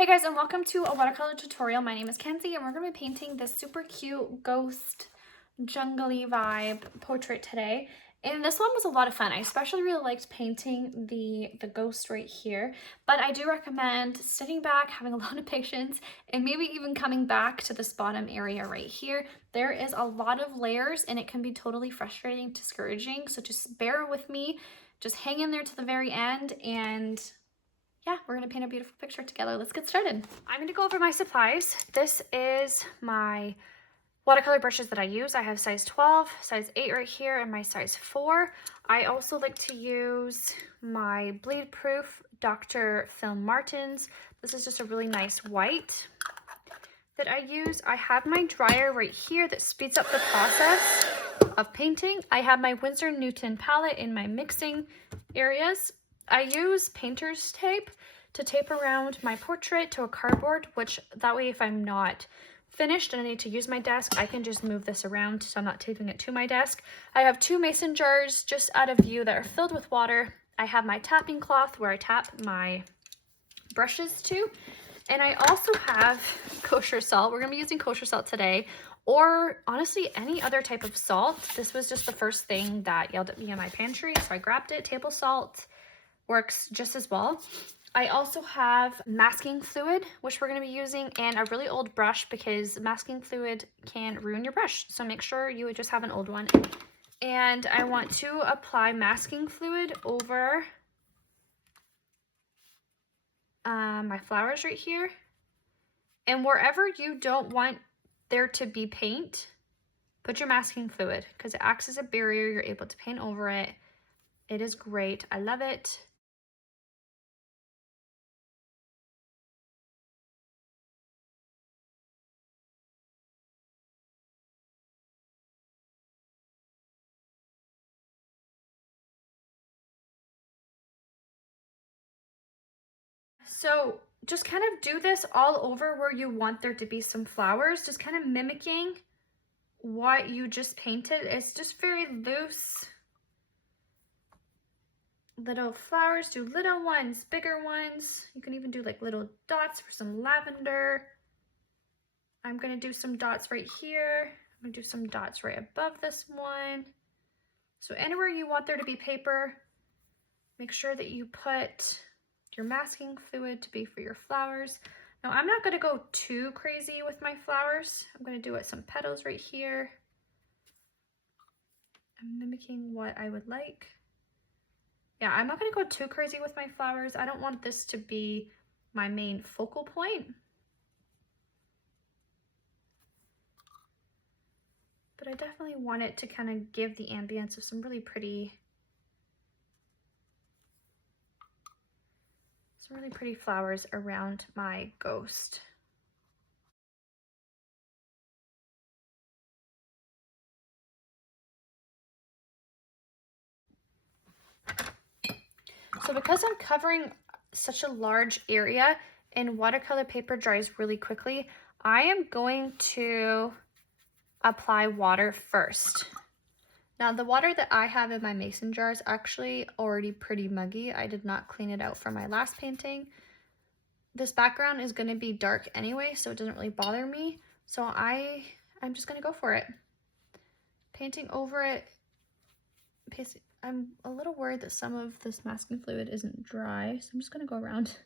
Hey guys, and welcome to a watercolor tutorial. My name is Kenzie and we're going to be painting this super cute ghost jungly vibe portrait today. And this one was a lot of fun. I especially really liked painting the ghost right here, but I do recommend sitting back, having a lot of patience, and maybe even coming back to this bottom area right here. There is a lot of layers and it can be totally frustrating, discouraging. So just bear with me, just hang in there to the very end, and yeah, we're gonna paint a beautiful picture together. Let's get started. I'm gonna go over my supplies. This is my watercolor brushes that I use. I have size 12, size 8 right here, and my size 4. I also like to use my bleed proof Dr. Phil Martens. This is just a really nice white that I use. I have my dryer right here that speeds up the process of painting. I have my Winsor Newton palette in my mixing areas. I use painter's tape to tape around my portrait to a cardboard, which that way if I'm not finished and I need to use my desk, I can just move this around so I'm not taping it to my desk. I have 2 mason jars just out of view that are filled with water. I have my tapping cloth where I tap my brushes to. And I also have kosher salt. We're going to be using kosher salt today, or honestly any other type of salt. This was just the first thing that yelled at me in my pantry, so I grabbed it. Table salt works just as well. I also have masking fluid, which we're going to be using, and a really old brush because masking fluid can ruin your brush. So make sure you just have an old one. And I want to apply masking fluid over my flowers right here. And wherever you don't want there to be paint, put your masking fluid because it acts as a barrier. You're able to paint over it. It is great. I love it. So just kind of do this all over where you want there to be some flowers, just kind of mimicking what you just painted. It's just very loose little flowers. Do little ones, bigger ones. You can even do like little dots for some lavender. I'm going to do some dots right here. I'm going to do some dots right above this one. So anywhere you want there to be paper, make sure that you put your masking fluid to be for your flowers. Now I'm not going to go too crazy with my flowers. I'm going to do it some petals right here. I'm mimicking what I would like. Yeah, I'm not going to go too crazy with my flowers. I don't want this to be my main focal point. But I definitely want it to kind of give the ambience of some really pretty flowers around my ghost. So because I'm covering such a large area and watercolor paper dries really quickly, I am going to apply water first. Now the water that I have in my mason jar is actually already pretty muggy. I did not clean it out from my last painting. This background is going to be dark anyway, so it doesn't really bother me. So I'm just going to go for it. Painting over it. I'm a little worried that some of this masking fluid isn't dry, so I'm just going to go around.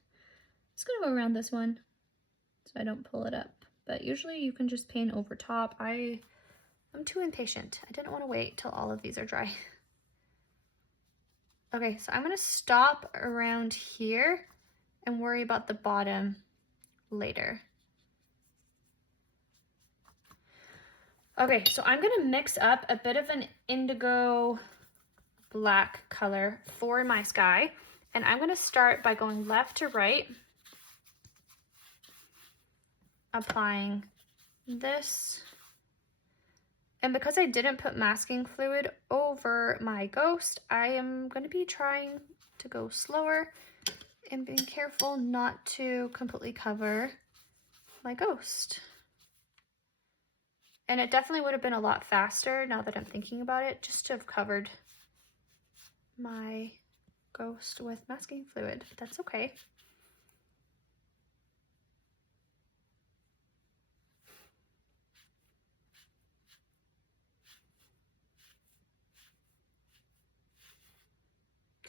This one so I don't pull it up. But usually you can just paint over top. I'm too impatient. I didn't want to wait till all of these are dry. Okay, so I'm going to stop around here and worry about the bottom later. Okay, so I'm going to mix up a bit of an indigo black color for my sky, and I'm going to start by going left to right, applying this. And because I didn't put masking fluid over my ghost, I am going to be trying to go slower and being careful not to completely cover my ghost. And it definitely would have been a lot faster now that I'm thinking about it, just to have covered my ghost with masking fluid, but that's okay.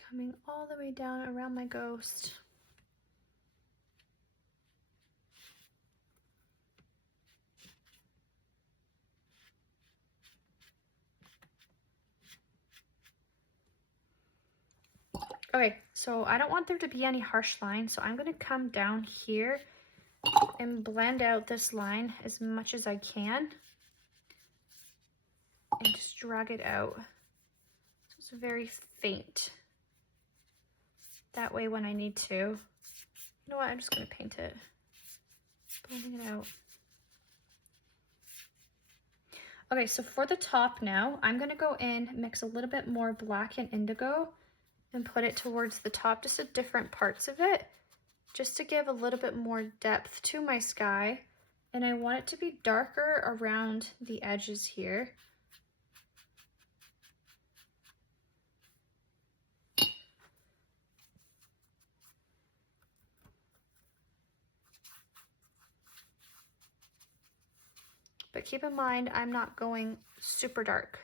Coming all the way down around my ghost. Okay, so I don't want there to be any harsh lines, so I'm going to come down here and blend out this line as much as I can and just drag it out. So it's very faint. That way when I need to, you know what, I'm just going to paint it. Blending it out. Okay, so for the top now, I'm going to go in, mix a little bit more black and indigo and put it towards the top, just at different parts of it, just to give a little bit more depth to my sky. And I want it to be darker around the edges here. But keep in mind, I'm not going super dark.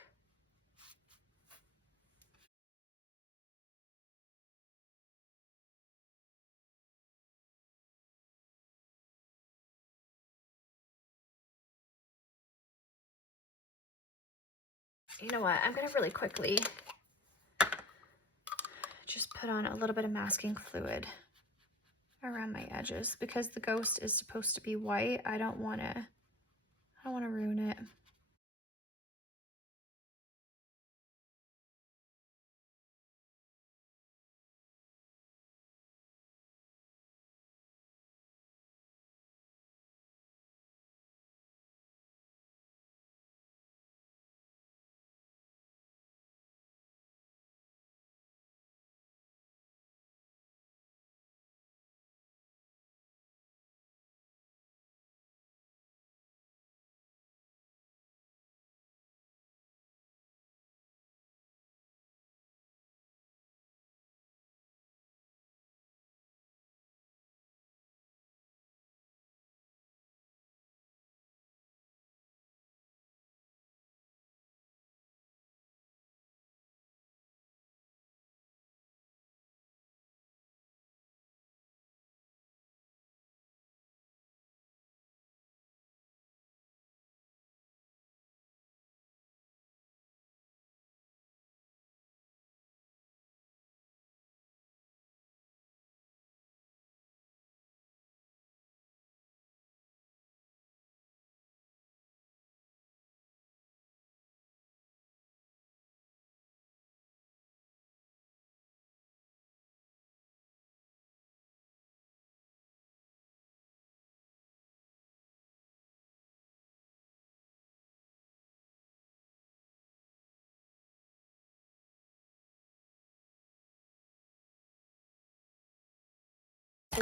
You know what, I'm gonna really quickly just put on a little bit of masking fluid around my edges because the ghost is supposed to be white. I don't wanna ruin it.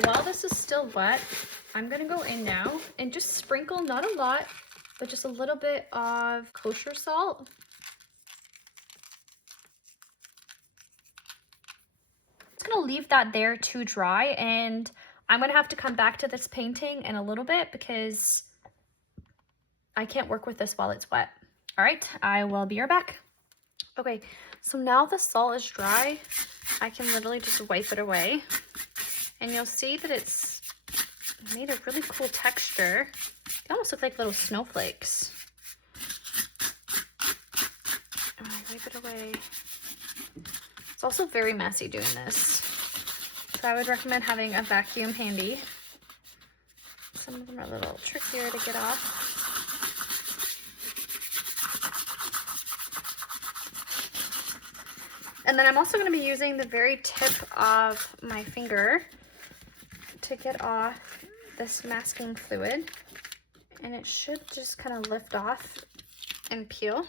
While this is still wet, I'm gonna go in now and just sprinkle, not a lot, but just a little bit of kosher salt. Just gonna leave that there to dry, and I'm gonna have to come back to this painting in a little bit because I can't work with this while it's wet. All right, I will be right back. Okay, so now the salt is dry, I can literally just wipe it away. And you'll see that it's made a really cool texture. They almost look like little snowflakes. Wipe it away. It's also very messy doing this. So I would recommend having a vacuum handy. Some of them are a little trickier to get off. And then I'm also going to be using the very tip of my finger to get off this masking fluid, and it should just kind of lift off and peel.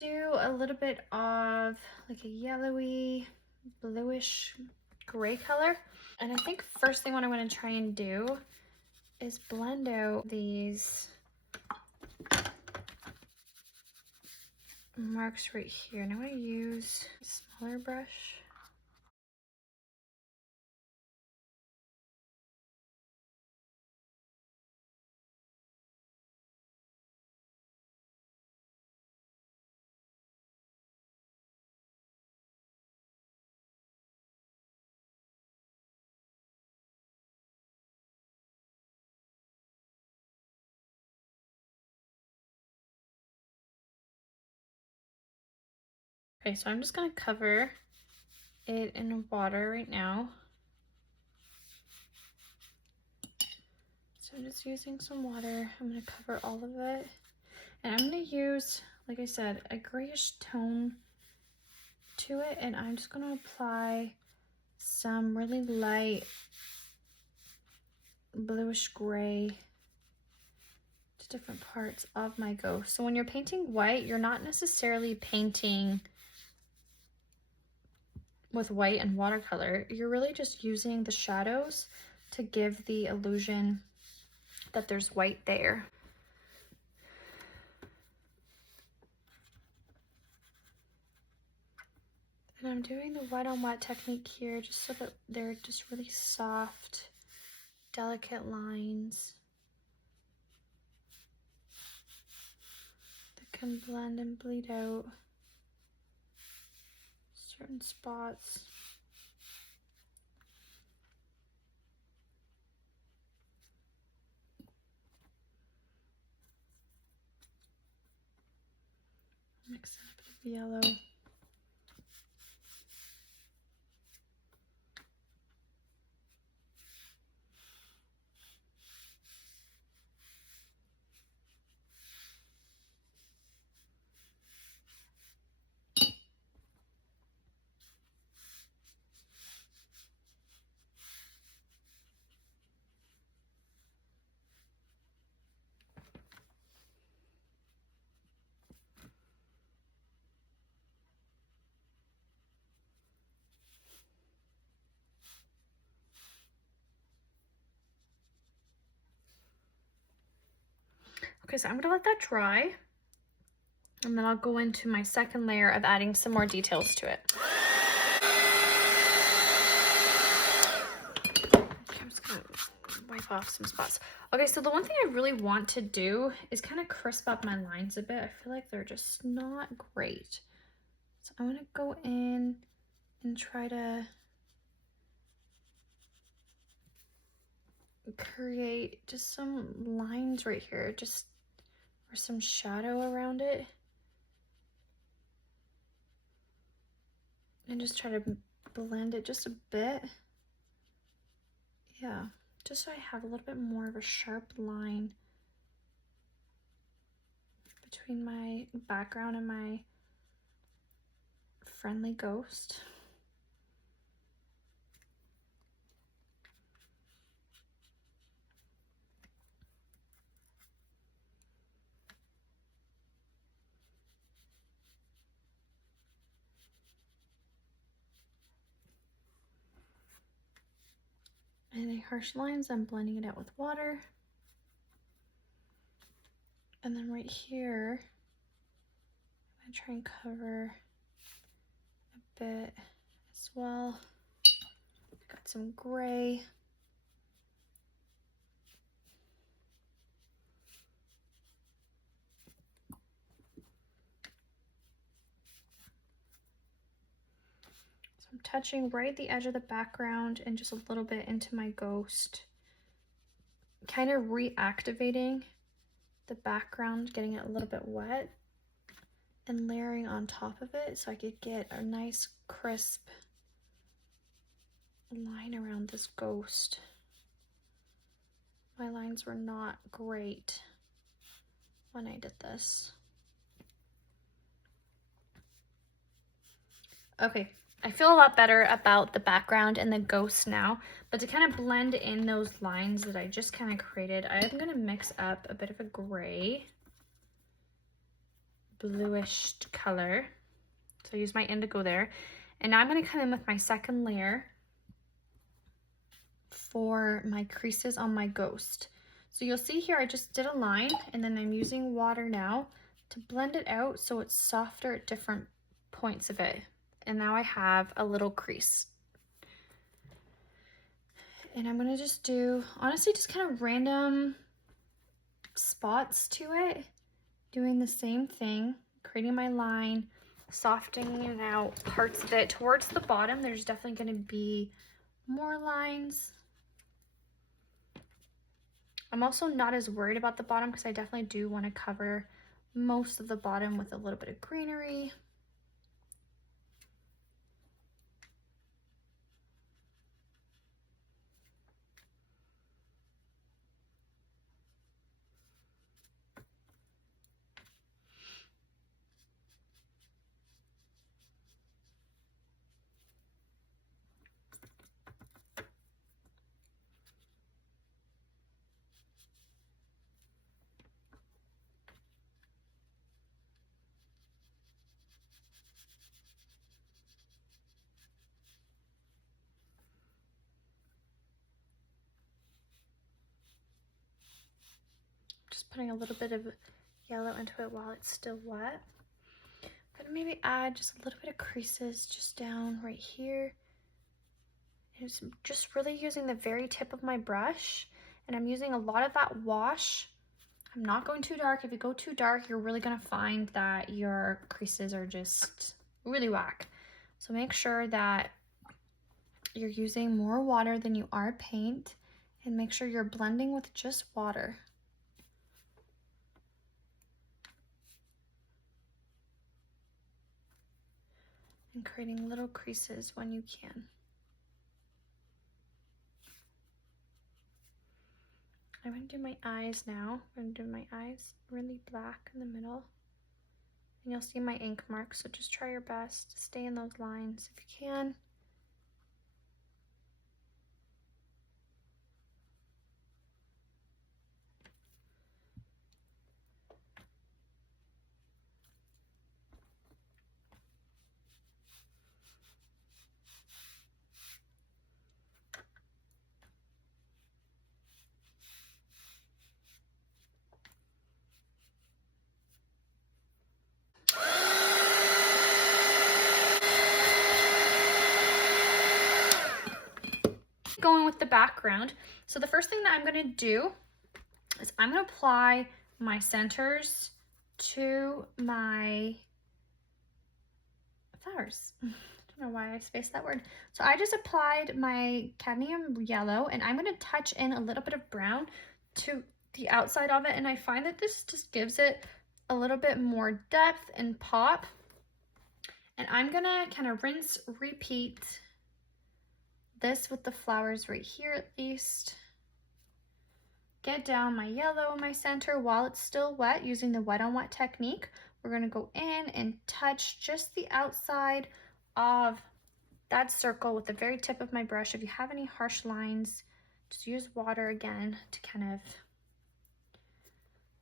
Do a little bit of like a yellowy, bluish gray color. And I think first thing what I'm going to try and do is blend out these marks right here. And I'm going to use a smaller brush. Okay, so I'm just going to cover it in water right now. So I'm just using some water. I'm going to cover all of it. And I'm going to use, like I said, a grayish tone to it. And I'm just going to apply some really light bluish gray to different parts of my ghost. So when you're painting white, you're not necessarily painting with white and watercolor. You're really just using the shadows to give the illusion that there's white there. And I'm doing the wet on wet technique here just so that they're just really soft, delicate lines that can blend and bleed out certain spots. Mix in a bit of yellow. Okay, so I'm gonna let that dry, and then I'll go into my second layer of adding some more details to it. Okay, I'm just gonna wipe off some spots. Okay, so the one thing I really want to do is kind of crisp up my lines a bit. I feel like they're just not great. So I'm gonna go in and try to create just some lines right here, just or some shadow around it, and just try to blend it just a bit. Yeah, just so I have a little bit more of a sharp line between my background and my friendly ghost. Any harsh lines, I'm blending it out with water. And then right here, I'm gonna try and cover a bit as well. Got some gray. So I'm touching right at the edge of the background and just a little bit into my ghost, kind of reactivating the background, getting it a little bit wet and layering on top of it so I could get a nice crisp line around this ghost. My lines were not great when I did this. Okay, I feel a lot better about the background and the ghost now, but to kind of blend in those lines that I just kind of created, I'm gonna mix up a bit of a gray bluish color. So I use my indigo there. And now I'm going to come in with my second layer for my creases on my ghost. So you'll see here I just did a line, and then I'm using water now to blend it out so it's softer at different points of it. And now I have a little crease. And I'm going to just do, honestly, just kind of random spots to it, doing the same thing, creating my line, softening out parts of it. Towards the bottom, there's definitely going to be more lines. I'm also not as worried about the bottom because I definitely do want to cover most of the bottom with a little bit of greenery. Just putting a little bit of yellow into it while it's still wet. I'm gonna maybe add just a little bit of creases just down right here. And it's just really using the very tip of my brush, and I'm using a lot of that wash. I'm not going too dark. If you go too dark, you're really gonna find that your creases are just really whack. So make sure that you're using more water than you are paint, and make sure you're blending with just water. And creating little creases when you can. I'm going to do my eyes now. I'm going to do my eyes really black in the middle. And you'll see my ink marks, so just try your best to stay in those lines if you can. Going with the background. So the first thing that I'm going to do is I'm going to apply my centers to my flowers. I don't know why I spaced that word. So I just applied my cadmium yellow, and I'm going to touch in a little bit of brown to the outside of it, and I find that this just gives it a little bit more depth and pop. And I'm going to kind of rinse, repeat this with the flowers right here at least. Get down my yellow in my center while it's still wet using the wet on wet technique. We're going to go in and touch just the outside of that circle with the very tip of my brush. If you have any harsh lines, just use water again to kind of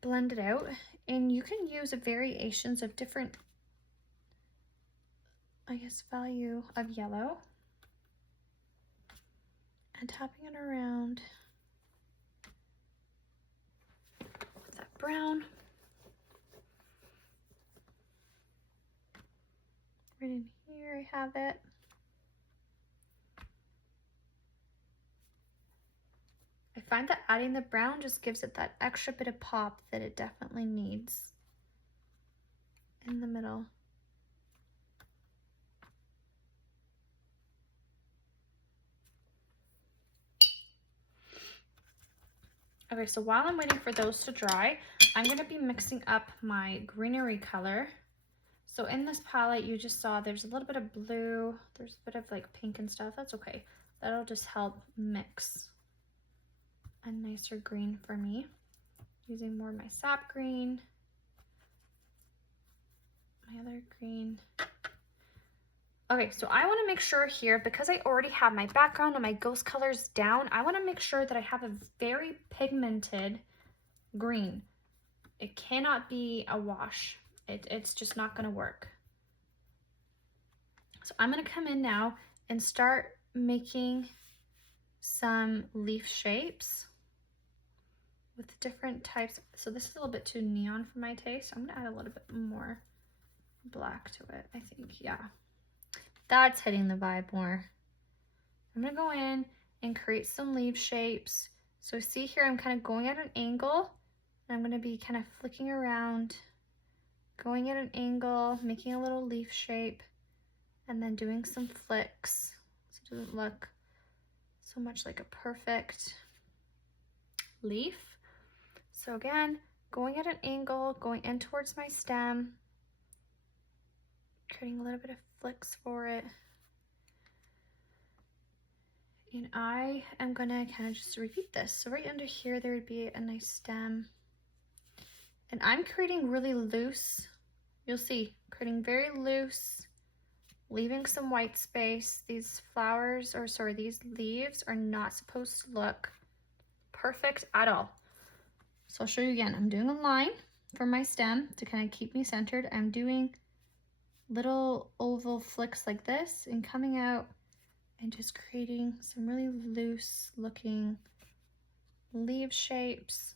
blend it out. And you can use variations of different, I guess, value of yellow. And tapping it around with that brown. Right in here I have it. I find that adding the brown just gives it that extra bit of pop that it definitely needs in the middle. Okay, so while I'm waiting for those to dry, I'm going to be mixing up my greenery color. So in this palette, you just saw there's a little bit of blue, there's a bit of like pink and stuff. That's okay. That'll just help mix a nicer green for me. Using more of my sap green, my other green. Okay, so I want to make sure here, because I already have my background and my ghost colors down, I want to make sure that I have a very pigmented green. It cannot be a wash. It's just not gonna work. So I'm gonna come in now and start making some leaf shapes with different types. So this is a little bit too neon for my taste. I'm gonna add a little bit more black to it, I think. Yeah, that's hitting the vibe more. I'm gonna go in and create some leaf shapes. So see here, I'm kind of going at an angle, and I'm gonna be kind of flicking around, going at an angle, making a little leaf shape, and then doing some flicks so it doesn't look so much like a perfect leaf. So again, going at an angle, going in towards my stem, creating a little bit of flicks for it. And I am gonna kind of just repeat this. So right under here, there would be a nice stem. And I'm creating really loose, you'll see, creating very loose, leaving some white space. These flowers, or sorry, these leaves are not supposed to look perfect at all. So I'll show you again. I'm doing a line for my stem to kind of keep me centered. I'm doing little oval flicks like this and coming out and just creating some really loose looking leaf shapes.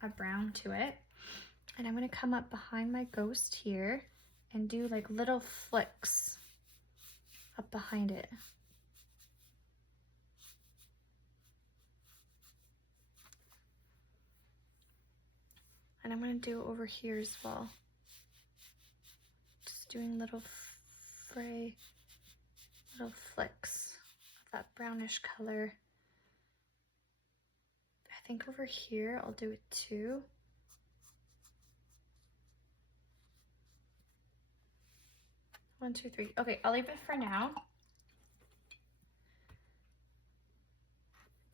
A brown to it. And I'm gonna come up behind my ghost here and do like little flicks up behind it. And I'm gonna do over here as well. Just doing little little flicks of that brownish color. I think over here I'll do it too. One, two, three. Okay, I'll leave it for now.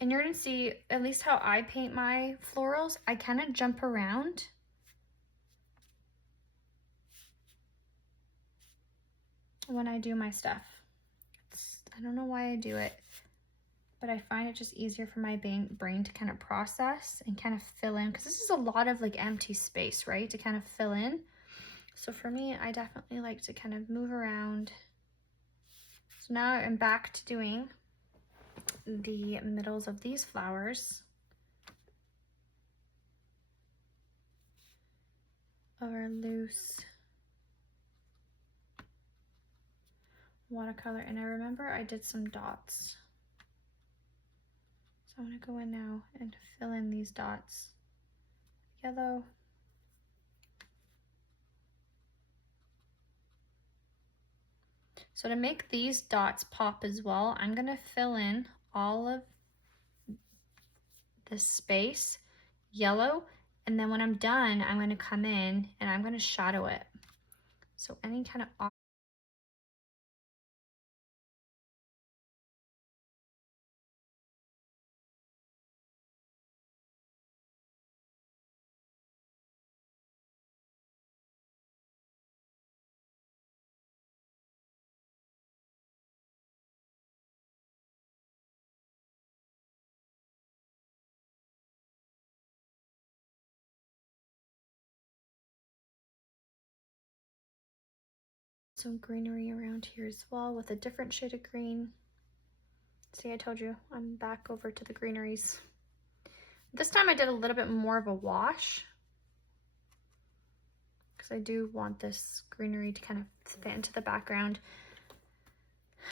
And you're gonna see, at least how I paint my florals, I kind of jump around. When I do my stuff. I don't know why I do it, but I find it just easier for my brain to kind of process and kind of fill in, because this is a lot of like empty space, right, to kind of fill in. So for me, I definitely like to kind of move around. So now I'm back to doing the middles of these flowers of our loose watercolor. And I remember I did some dots. So I'm gonna go in now and fill in these dots. Yellow. So to make these dots pop as well, I'm gonna fill in all of this space yellow, and then when I'm done, I'm gonna come in and I'm gonna shadow it. So any kind of some greenery around here as well with a different shade of green. See, I told you, I'm back over to the greeneries. This time I did a little bit more of a wash because I do want this greenery to kind of fit into the background.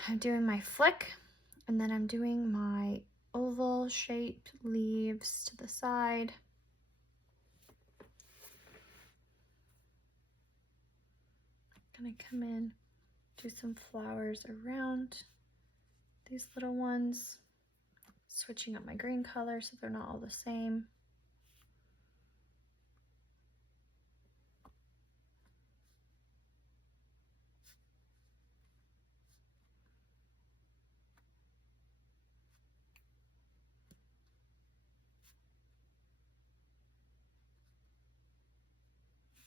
I'm doing my flick, and then I'm doing my oval shaped leaves to the side. Gonna come in, do some flowers around these little ones, switching up my green color so they're not all the same.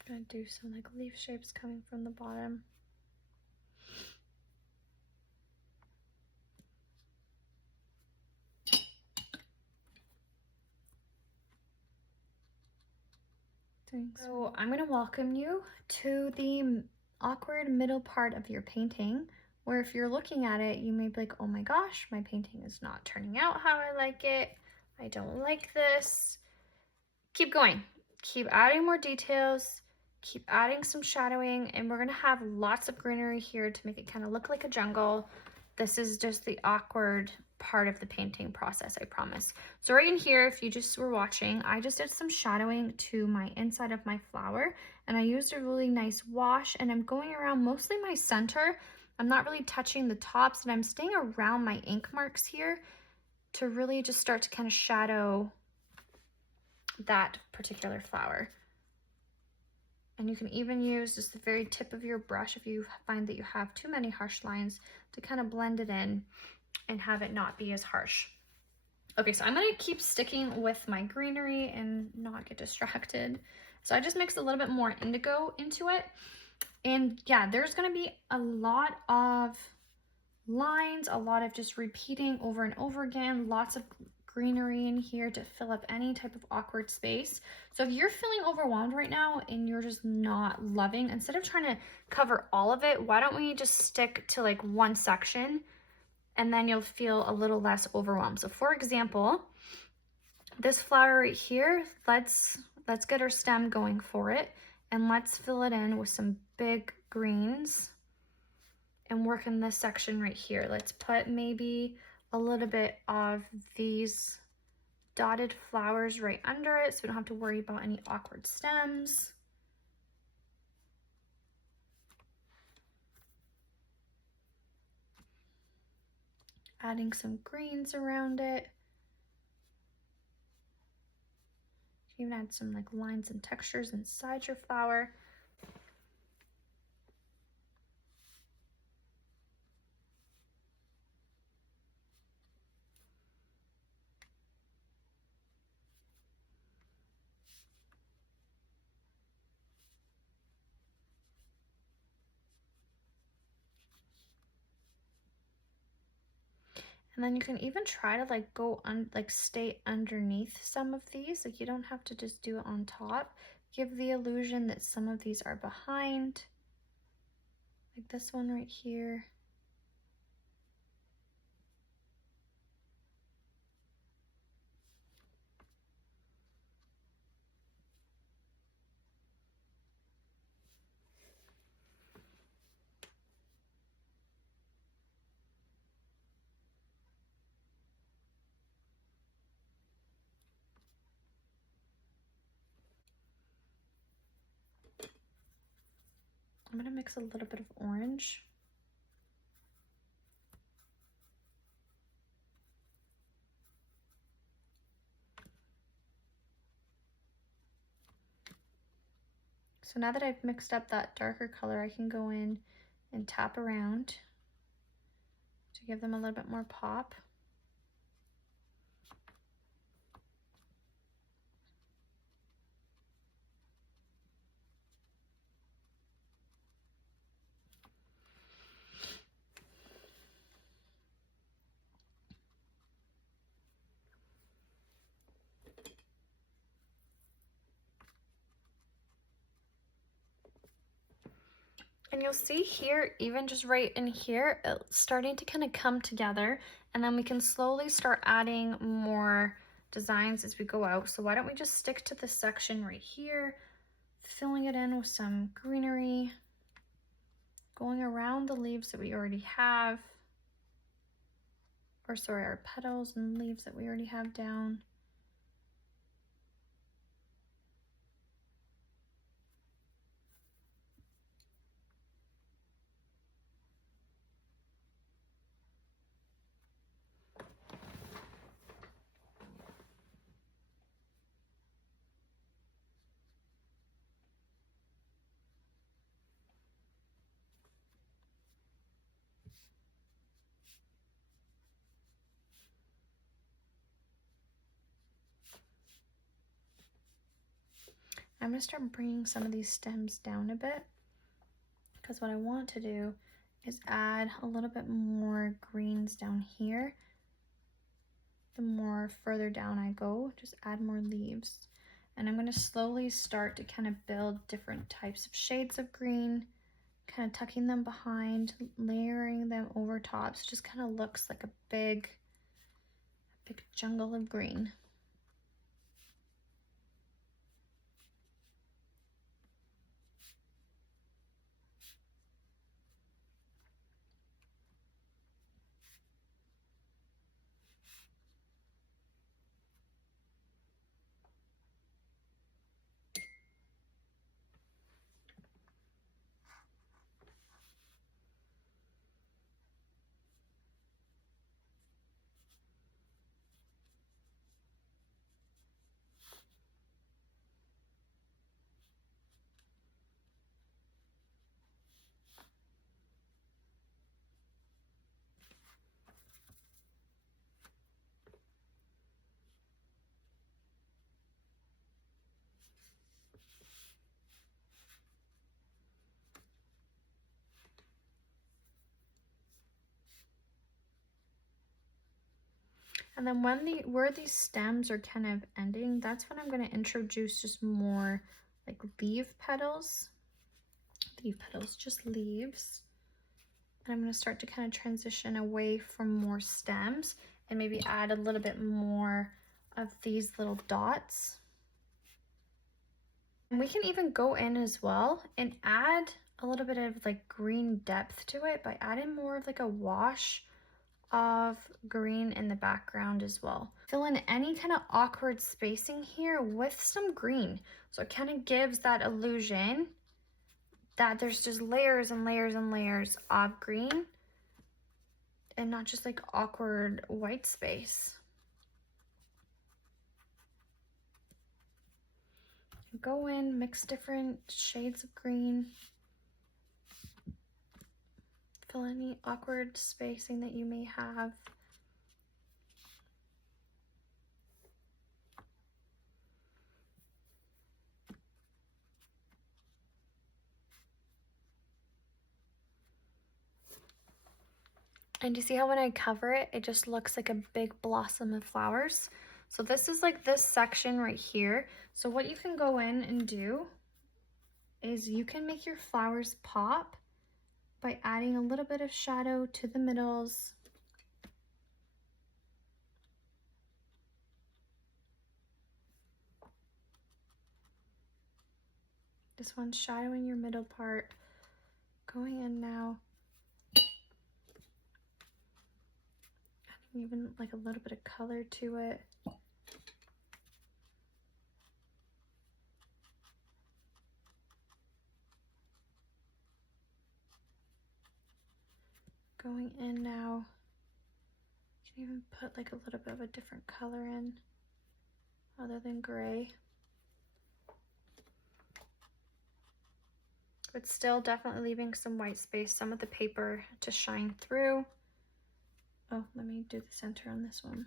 I'm gonna do some like leaf shapes coming from the bottom. So I'm gonna welcome you to the awkward middle part of your painting, where if you're looking at it, you may be like, oh my gosh, my painting is not turning out how I like it. I don't like this. Keep going. Keep adding more details. Keep adding some shadowing, and we're gonna have lots of greenery here to make it kind of look like a jungle. This is just the awkward part of the painting process, I promise. So right in here, if you just were watching, I just did some shadowing to my inside of my flower, and I used a really nice wash, and I'm going around mostly my center. I'm not really touching the tops, and I'm staying around my ink marks here to really just start to kind of shadow that particular flower. And you can even use just the very tip of your brush if you find that you have too many harsh lines to kind of blend it in and have it not be as harsh. Okay, so I'm gonna keep sticking with my greenery and not get distracted. So I just mixed a little bit more indigo into it. And yeah, there's gonna be a lot of lines, a lot of just repeating over and over again, lots of greenery in here to fill up any type of awkward space. So if you're feeling overwhelmed right now and you're just not loving, instead of trying to cover all of it, why don't we just stick to like one section, and then you'll feel a little less overwhelmed. So for example, this flower right here, let's get our stem going for it, and let's fill it in with some big greens and work in this section right here. Let's put maybe a little bit of these dotted flowers right under it so we don't have to worry about any awkward stems. Adding some greens around it. You can even add some like lines and textures inside your flower. And then you can even try to like go on, like stay underneath some of these. Like you don't have to just do it on top. Give the illusion that some of these are behind. Like this one right here. I'm gonna mix a little bit of orange. So now that I've mixed up that darker color, I can go in and tap around to give them a little bit more pop. And you'll see here, even just right in here, it's starting to kind of come together, and then we can slowly start adding more designs as we go out. So why don't we just stick to this section right here, filling it in with some greenery, going around the leaves that we already have, or sorry, our petals and leaves that we already have down. I'm going to start bringing some of these stems down a bit, because what I want to do is add a little bit more greens down here. The more further down I go, just add more leaves. And I'm going to slowly start to kind of build different types of shades of green, kind of tucking them behind, layering them over top, so it just kind of looks like a big jungle of green. And then where these stems are kind of ending, that's when I'm going to introduce just more like leaf petals, just leaves. And I'm going to start to kind of transition away from more stems and maybe add a little bit more of these little dots. And we can even go in as well and add a little bit of like green depth to it by adding more of like a wash of green in the background as well. Fill in any kind of awkward spacing here with some green. So it kind of gives that illusion that there's just layers and layers and layers of green and not just like awkward white space. Go in, mix different shades of green. Fill any awkward spacing that you may have. And you see how when I cover it, it just looks like a big blossom of flowers. So this is like this section right here. So what you can go in and do is you can make your flowers pop by adding a little bit of shadow to the middles. This one's shadowing your middle part. Going in now. Adding even like a little bit of color to it. Going in now. You can even put like a little bit of a different color in other than gray. But still definitely leaving some white space, some of the paper to shine through. Oh, let me do the center on this one.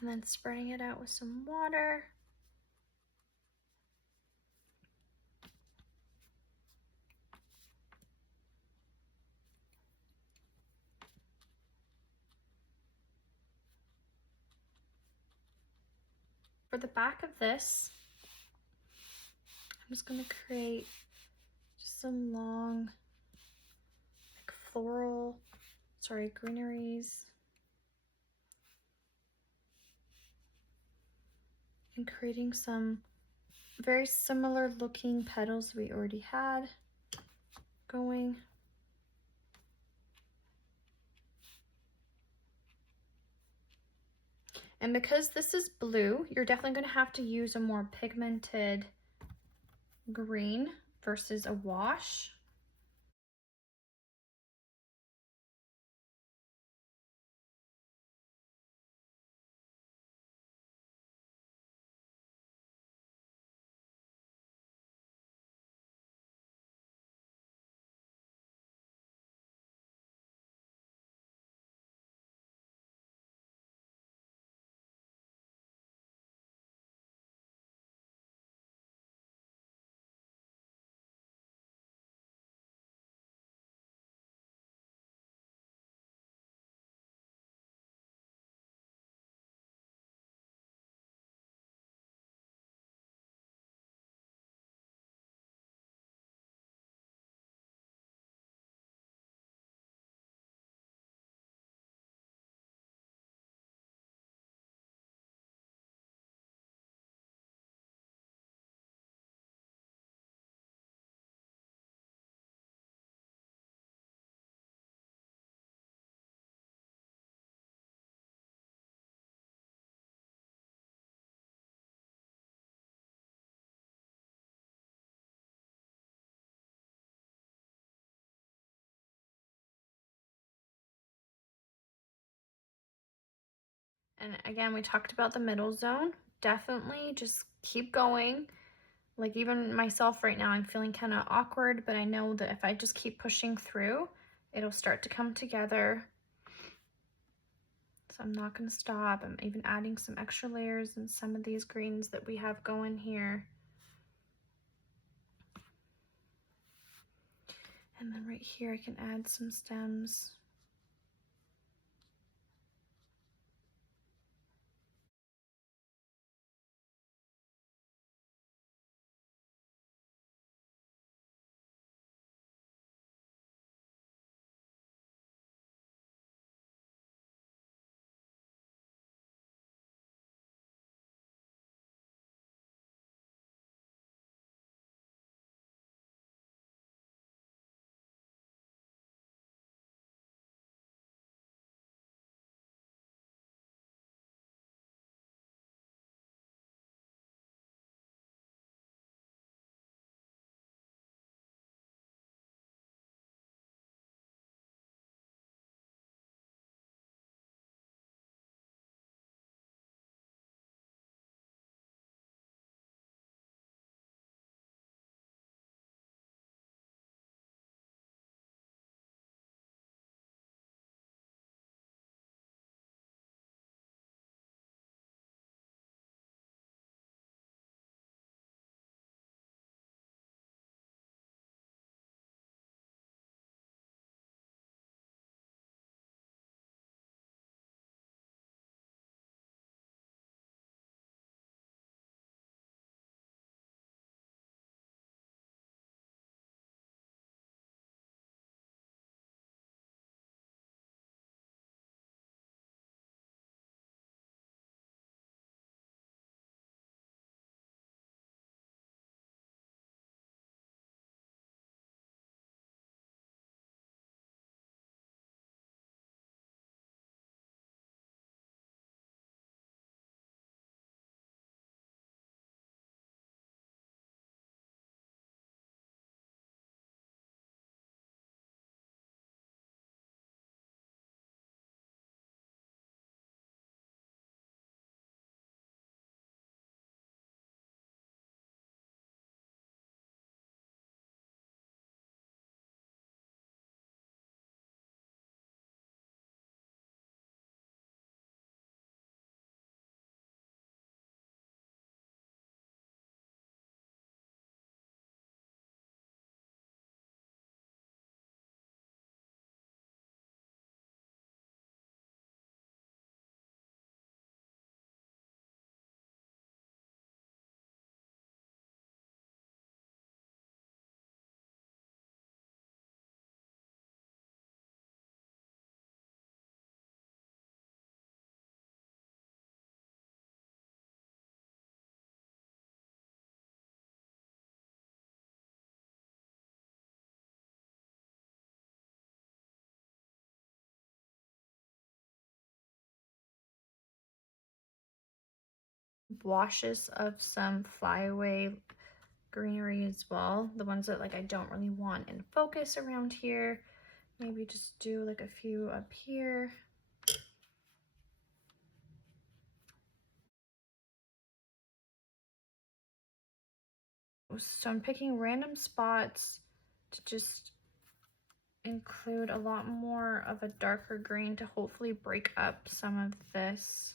And then spreading it out with some water. For the back of this, I'm just going to create just some long like greeneries. And creating some very similar looking petals we already had going. And because this is blue, you're definitely going to have to use a more pigmented green versus a wash. And again, we talked about the middle zone. Definitely just keep going. Like even myself right now, I'm feeling kind of awkward, but I know that if I just keep pushing through, it'll start to come together. So I'm not going to stop. I'm even adding some extra layers in some of these greens that we have going here. And then right here, I can add some stems. Washes of some flyaway greenery as well. The ones that like I don't really want in focus around here. Maybe just do like a few up here. So I'm picking random spots to just include a lot more of a darker green to hopefully break up some of this.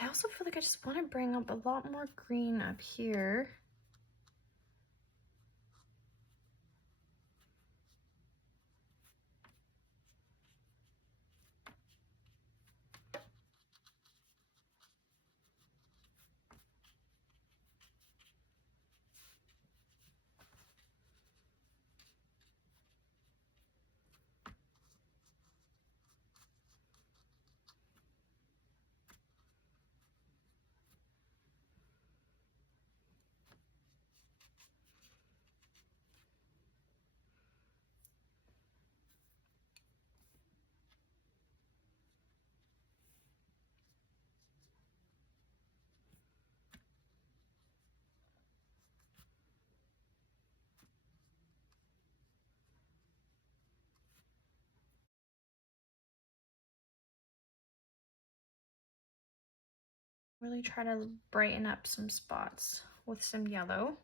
I also feel like I just want to bring up a lot more green up here. Really try to brighten up some spots with some yellow.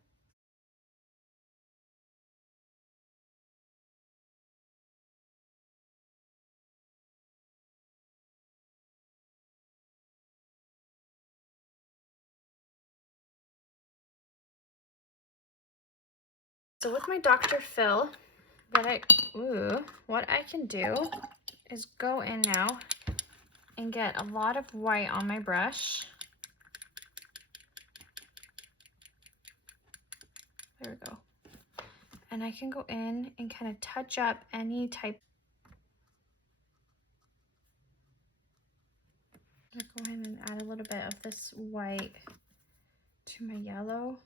So with my Dr. Phil, what I can do is go in now and get a lot of white on my brush. There we go. And I can go in and kind of touch up any type. I'm gonna go ahead and add a little bit of this white to my yellow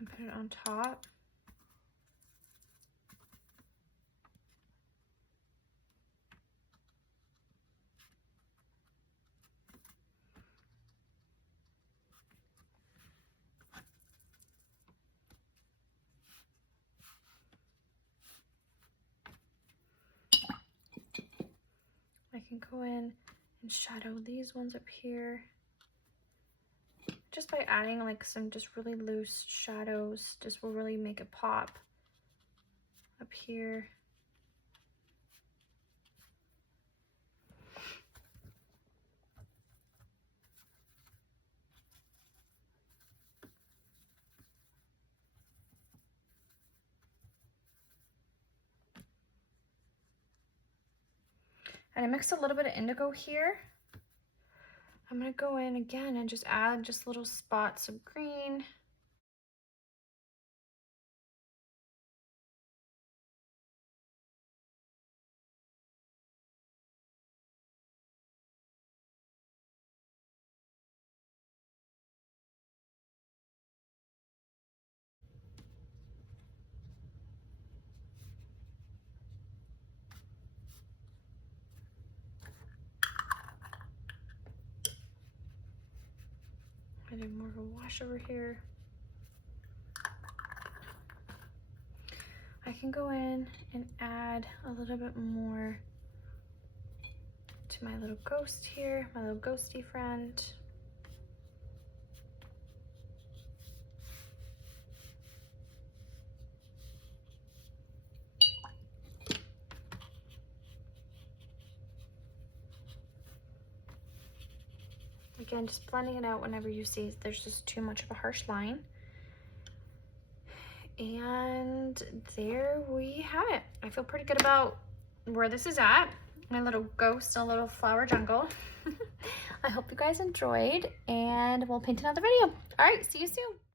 and put it on top. I can go in and shadow these ones up here. Just by adding like some just really loose shadows, just will really make it pop up here. And I mixed a little bit of indigo here. I'm gonna go in again and just add just little spots of green. I did more of a wash over here. I can go in and add a little bit more to my little ghost here, my little ghosty friend. Again, just blending it out whenever you see there's just too much of a harsh line. And there we have it. I feel pretty good about where this is at. My little ghost in a little flower jungle. I hope you guys enjoyed, and we'll paint another video. All right, see you soon.